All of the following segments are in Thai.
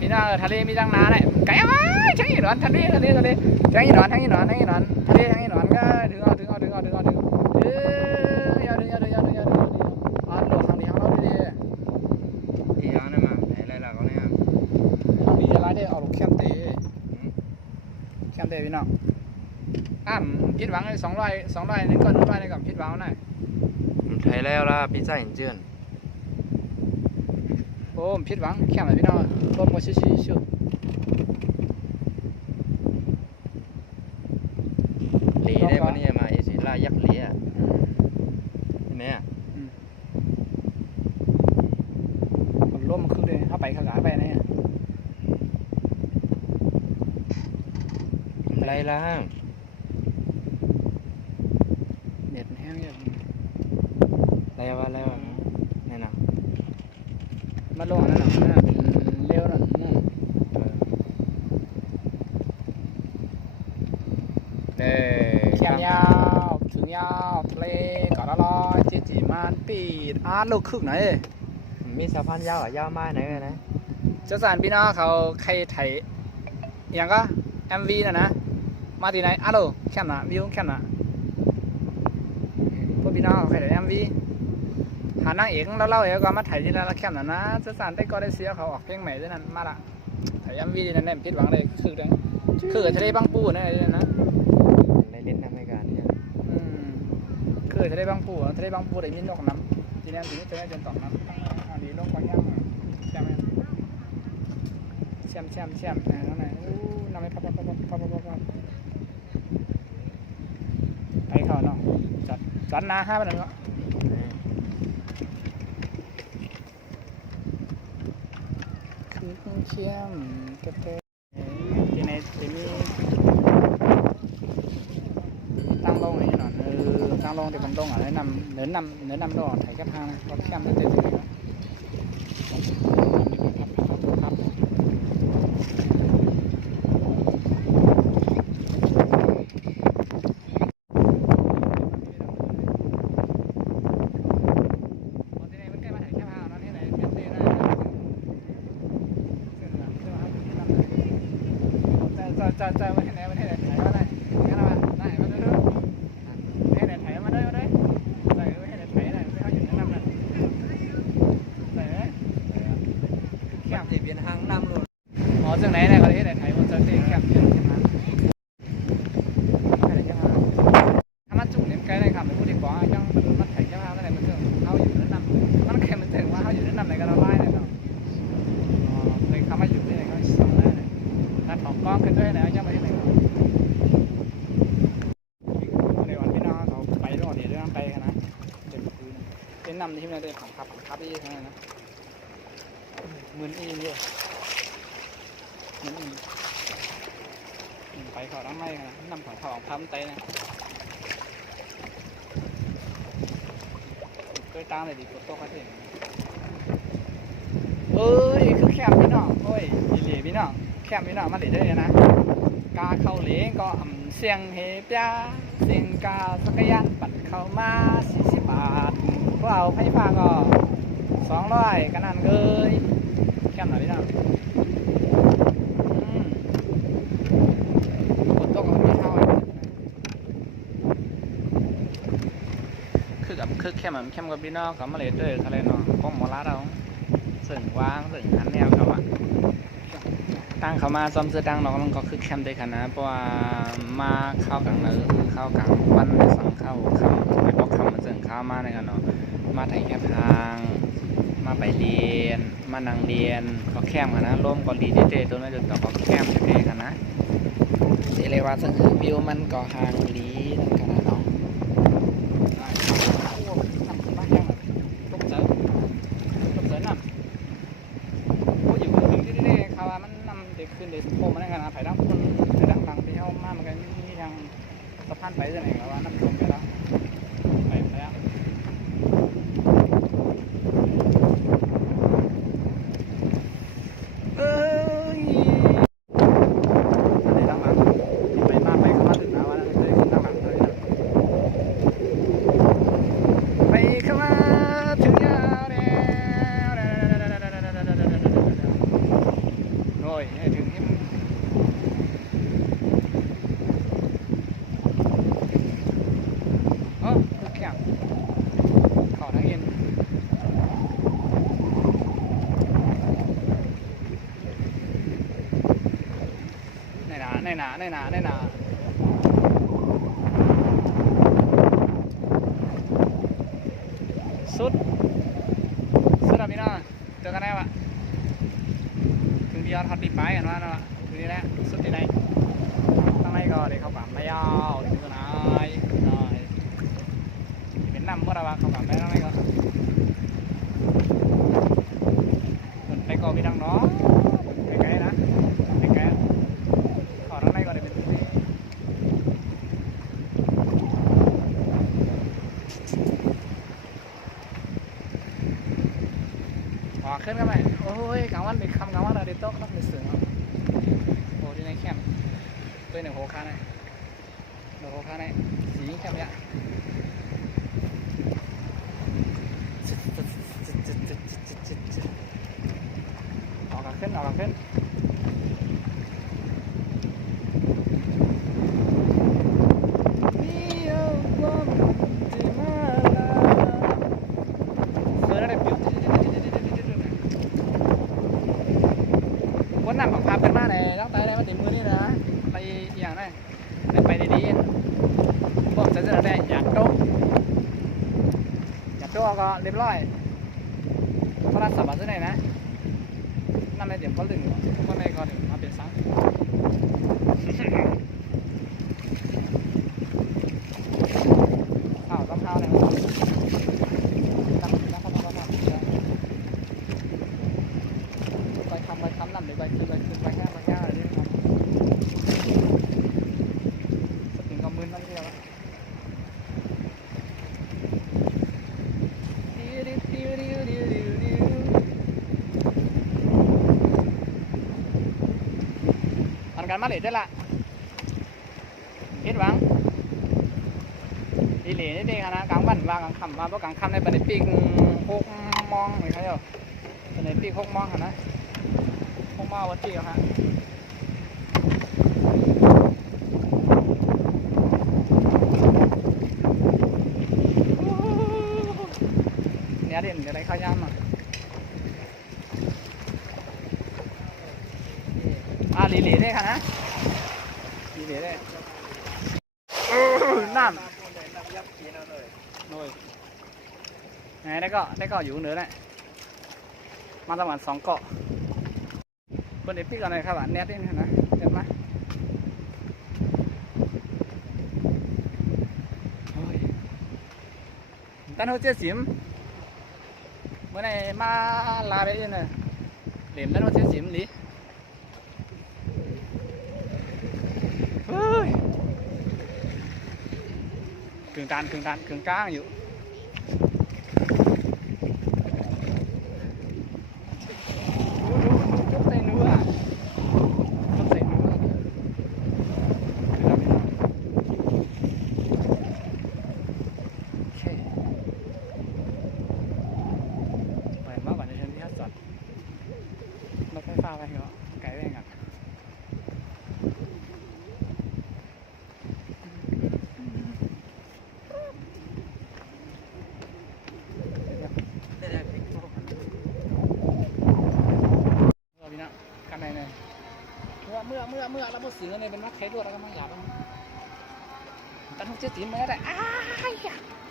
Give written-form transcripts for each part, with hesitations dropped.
พี่น้องทะเลมีตั้งนานเลยไก่ว้าช่างอีหนอนทะเลช่างอีหนอนทะเลช่างอีหนอนก็ถึงเอายาวดึงอ๋อหลวงทางนี้ของเราดีอีกอันนึงมาอะไรล่ะก็เนี่ยดีจะไล่ได้เอาลูกแคมเต้พี่น้องคิดหวังเลย200นึงก่อน100นึงก่อนคิดหวังหน่อยไทยแล้วล่ะพิซซ่าหินเจือนโอ้ผิดหวังแคมเลยพี่น้องร่มก็ชิวหลีได้วันนี้มาไอ้สิลายักษ์หลีอ่ะเนี่ยมันร่มขึ้นเลยเข้าไปขยายไปเนี่ยอะไรล่ะเน็ตแห้งอย่างอะไรวะเนี่ยนะมาลงนั่นน่ะเป็นเร็วนั่นแคมยาวถึงยาวทะเลเกาะละลอยจีมันปีดลูกครึ่งไหนมีสะพานยาวอ่ะยาวมากไหนเลยนะเจ้าสารพี่น้องเขาใครไถอย่างก็ MV นะมาที่ไหนแคมน่ะวิวแคมน่ะพวกพี่น้องใครไถ MV หานางเอกแล้วเล่าเองก็มาถ่ายที่นั่นแล้วแคมน่ะนะเจ้าสารได้ก็ได้เสียเขาออกเพลงใหม่ด้วยนั่นมาละถ่าย MV นั่นแหละผิดหวังเลยคือทะเลบางปูนั่นเลยนะในเล่นน้ำในการเนี่ยคือทะเลบางปูได้ยินนกน้ำทีนี้ถึงจะได้จนตอกน้ำอันนี้ลงไปย่างใช่ไหมแช่มนั่นไหนน้ำไม่พับไปเขาเนาะจัดนา5ไปหนึ่งเนาะคือเชี่ยมกระเตยที่ในที่มีตั้งลงอย่างนี้หน่อยตั้งลงที่มันตรงอ่ะเนื้อนำดอกไถกระทางนะก็เข้มได้เต็มเลยนะจะมาที่ไหนมาที่ไหนถ่ายมาได้งั้นมาได้มาดูให้ไหนถ่ายมาได้ใส่ให้ไหนถ่ายได้ไม่เอาอยู่ในน้ำนั่นใส่แคบจะเปลี่ยนหางน้ำเลยอ๋อจังไหนเนี่ยก็ที่ไหนถ่ายมันจะตีแคบมาถ้ามาจุ่มเนี่ยใกล้ได้ครับผู้ที่บอกยังมันถ่ายแค่มาเมื่อไหร่มันถึงเขาอยู่ในน้ำมันแค่มันถึงว่าเขาอยู่ในน้ำไหนก็เราไล่เลยเนาะเลยคำว่าอยู่ที่ไหนก็ส่งได้เลยถ้าถอดกล้องขึ้นด้วยแล้วยังไม่ได้นำที่มันเดินขับอีกนะมือนอีเนี่ยมือนอีไปขอน้ำไม่นะนำของพับเต้นะก็ตามเลยดิกดโต๊ะเขาเองคือแคบพี่น้องโอ้ยเหลี่ยพี่น้องแคบพี่น้องมาเหลี่ยได้เลยนะกาเข้าเหลี่ยก็เสียงเฮียเสียงกาสักยันปัดเข้ามา40 บาทพวกเราให้ฟังก็200กันนั่นเลยแคมหน่อยพี่น้องกดโต๊ะก็ไม่เท่าคือแคมกับพี่น้องเขามาเลดด้วยทะเลเนาะป้องหมอลาเราสึ่งวางสึ่งหันแนวเขาอะตั้งเขามาซ้อมเสื้อตั้งน้องก็คือแคมได้ขนาดเพราะว่ามาเข้ากลางเนื้อเข้ากลางวันไปสั่งเข้าไปบอกคำมาสึ่งเข้ามาในกันเนาะมาถ่ายแคมทางมาไปเรียนมานั่งเรียนก็แคมกันนะร่วมก็ดีเต้ตัวนั้นจนต่อก็แคมเต้กันนะสิเลยว่าซึ่งวิวมันก็ห่างลีนั่นกันนะเนาะขึ้นเดชโคมาได้ขนาดไผ่ดังคนไผ่ดังหลังไปเข้ามาเหมือนกันมีทางสะพานไปที่ไหนก็ว่าน้ำท่วมไปแล้วไปแล้วในทางหลังไปมาไปเข้ามาถึงนะว่าเลยขึ้นทางหลังเลยไปเข้ามาถึงยาวแล้ว ยให้ถึงที่เออคือแข็งขอทั้งเอ็นในหนาสุดอะพี่น้องเจอกันแน่วะถึงที่ยอดฮอตดีไปกันว่าเนาะถึงนี้แหละสุดที่ไหนตั้งไหนก็เดี๋ยวเขาปั๊มไม่ยาวถึงตัวไหนเป็นน้ำเมื่อไรวะเขาปั๊มได้ตั้งไหนก็ไปก่อพี่ดังเนาะไปไกลนะไปไกลขอตั้งไหนก็ได้เป็นที่ขึ้นกันไหมโอ้ยกลางวันเป็นคำกลางวันเราได้โต๊ะรับในเสือโอ้ที่ในแคมป์ด้วยหนึ่งโฮคาในสีแคมป์เนี่ยออกขึ้นคนนั่งของพับกันมาเลยต้องตายได้มาติดมือนี่นะไปอย่างนั้นไปดีๆพวกจะได้อยากโต๊ะก็เรียบร้อยเพราะเราสับมาซื้อไหนนะนั่นในเดี๋ยวก็ถึงก็ในก็ถึงมาเป็นซังข้าวต้องข้าวเลยไปคำนั่นหรือไปคืนไปแค่อะไรนี่ครับสติงก็มึนนั่นเดียวมันกันมาเลยได้ละเฮ็ดหวังดีเหล่นี่ดีนะกลางวันว่ากลางค่ำว่าเพราะกลางค่ำในประเด็นปีก6 โมงเหมือนกันเหรอประเด็นปีก6 โมงนะ6 โมงวันที่ฮะเนี่ยเด่นอะไรข้าวยำลีเหล่ได้ค่ะนะลีเหล่ได้น้ำโดยได้ก็อยู่เหนือได้มาประมาณ2 เกาะบนเอพิกอะไรครับเน็ตนี่นะเห็นไหมตั้งหัวเจี๊ยสิมเมื่อไหร่มาลาไปยังไงเหลี่ยมตั้งหัวเจี๊ยสิมดิกึ่งกลางอยู่จุ๊บใส่เนื้อโอเคไปมากกว่าในเชิงที่จอดรถไฟฟ้าไปเหรอไกลไปงั้นเมื่อเราหมดสิ่งอะไรเป็นมัดไข่ด้วยแล้วก็มาหยาบตั้งหัวเจี๊ยบมาได้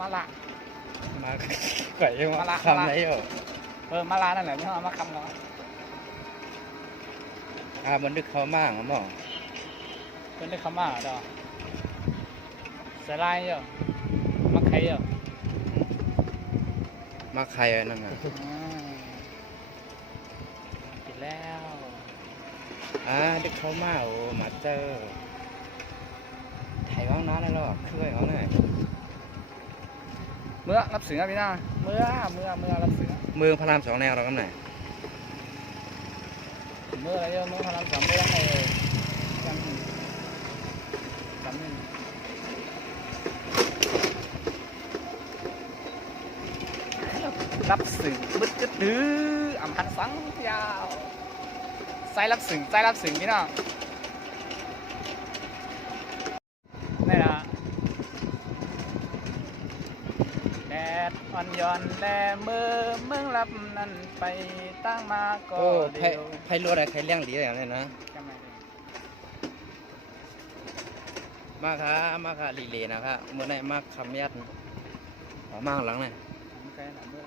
มาละมาไก่มาละคำไหนอยู่มาละนั่นแหละที่เขามาคำเรามันดึกเขามากมั้งหมอเป็นได้คำว่าดอกสลายอยู่มาไข่อยู่มาไข่นั่นน่ะกินแล้วดึกเขามากโอ้มาเจอไถ่บ้างน้อยแล้วหรอช่วยเขาหน่อยเมื่อรับเสือพี่น้าเมื่อรับเสือเมืองพระราม2แนวเรากันไหนเมื่ออะไรเมื่อพระราม2ไม่ได้ไงเลยยังจำไม่รับสื่อบึ้ดกึดดื้ออ่ำพันสังยาว ไซรับสึงพี่น้องนี่นะแดดอ่อนย้อนแลเมื่อเมืองลับนั้นไปตั้งมาก็ โอ้ เดียว ไผ่รถอะไรใครเลี้ยงหลีอย่างนี้นะ จำไม่ได้ มาค่ะลีเลนะครับเมื่อไหร่มาคำยัดมาข้างหลังเลย ผมใกล้หลังเมื่อ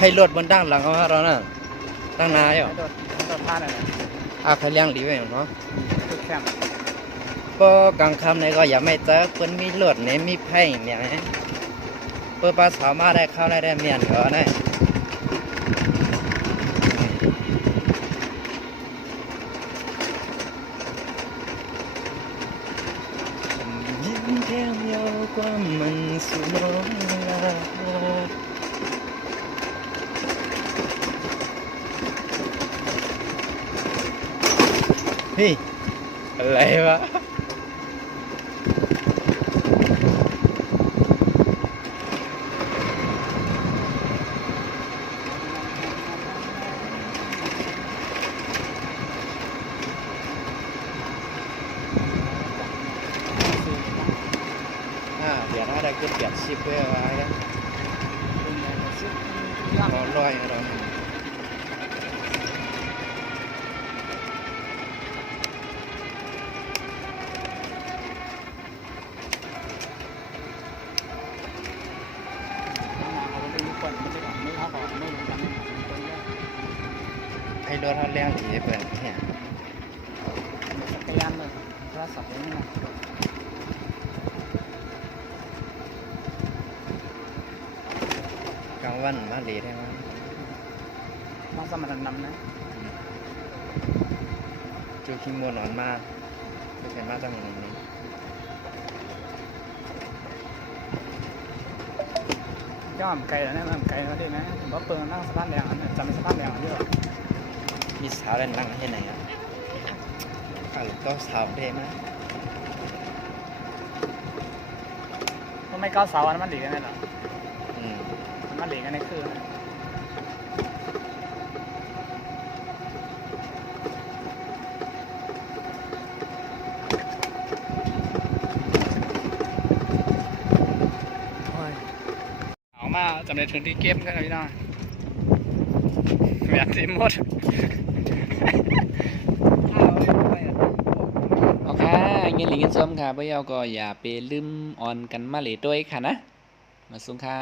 ใครรถบนด้านหลังเขาเราน่ะตั้งนานอยู่ โดดพลาดอะไร ใครเลี้ยงหลีไว้อย่างเนาะ คือแคม ก็กลางค่ำเนี่ยก็อย่าไม่เจอเปิ้นมีรถเนี่ยมีไผ่เนี่ยเปิ้นปลาสามารถได้เข้าได้เมียนก็ได้ยิ้มแก้มยาวกว่ามันสุนลาเฮ้ยอะไรวะเดี๋ยวถ้าได้ก็เปลี่ยนชิปไว้ไว้แล้วพอร้อยเรา ไอ้รถเขาเลี้ยงดีเปิดเนี่ย จักรยานเลยโทรศัพท์นี่นะ กลางวันมาหลีได้ไหม น้องสมันนำนะ จูคิงโมนอนมาก็เป็นมาตั้งนี้ ย่อมไกลแล้วเนี่ยมันไกลแล้วดินะผมว่าเปิงนั่งสะพานแดงจำสะพานแดงอยู่ มีสาวเล่นนั่งที่ไหนอ่ะก็สาวเด้ไหม ก็ไม่ก้าวเสาอันมันหลีกันได้หรอ อืม มันหลีกันในคืนเอามาจำได้ถึงที่เก็บกันพี่น้องอยากสิหมด โอเคเงี้ยหลิงกันส้มค่ะพวกเราก็อย่าไปลืมออนกันมาเลยด้วยค่ะนะ มาส่งค่ะ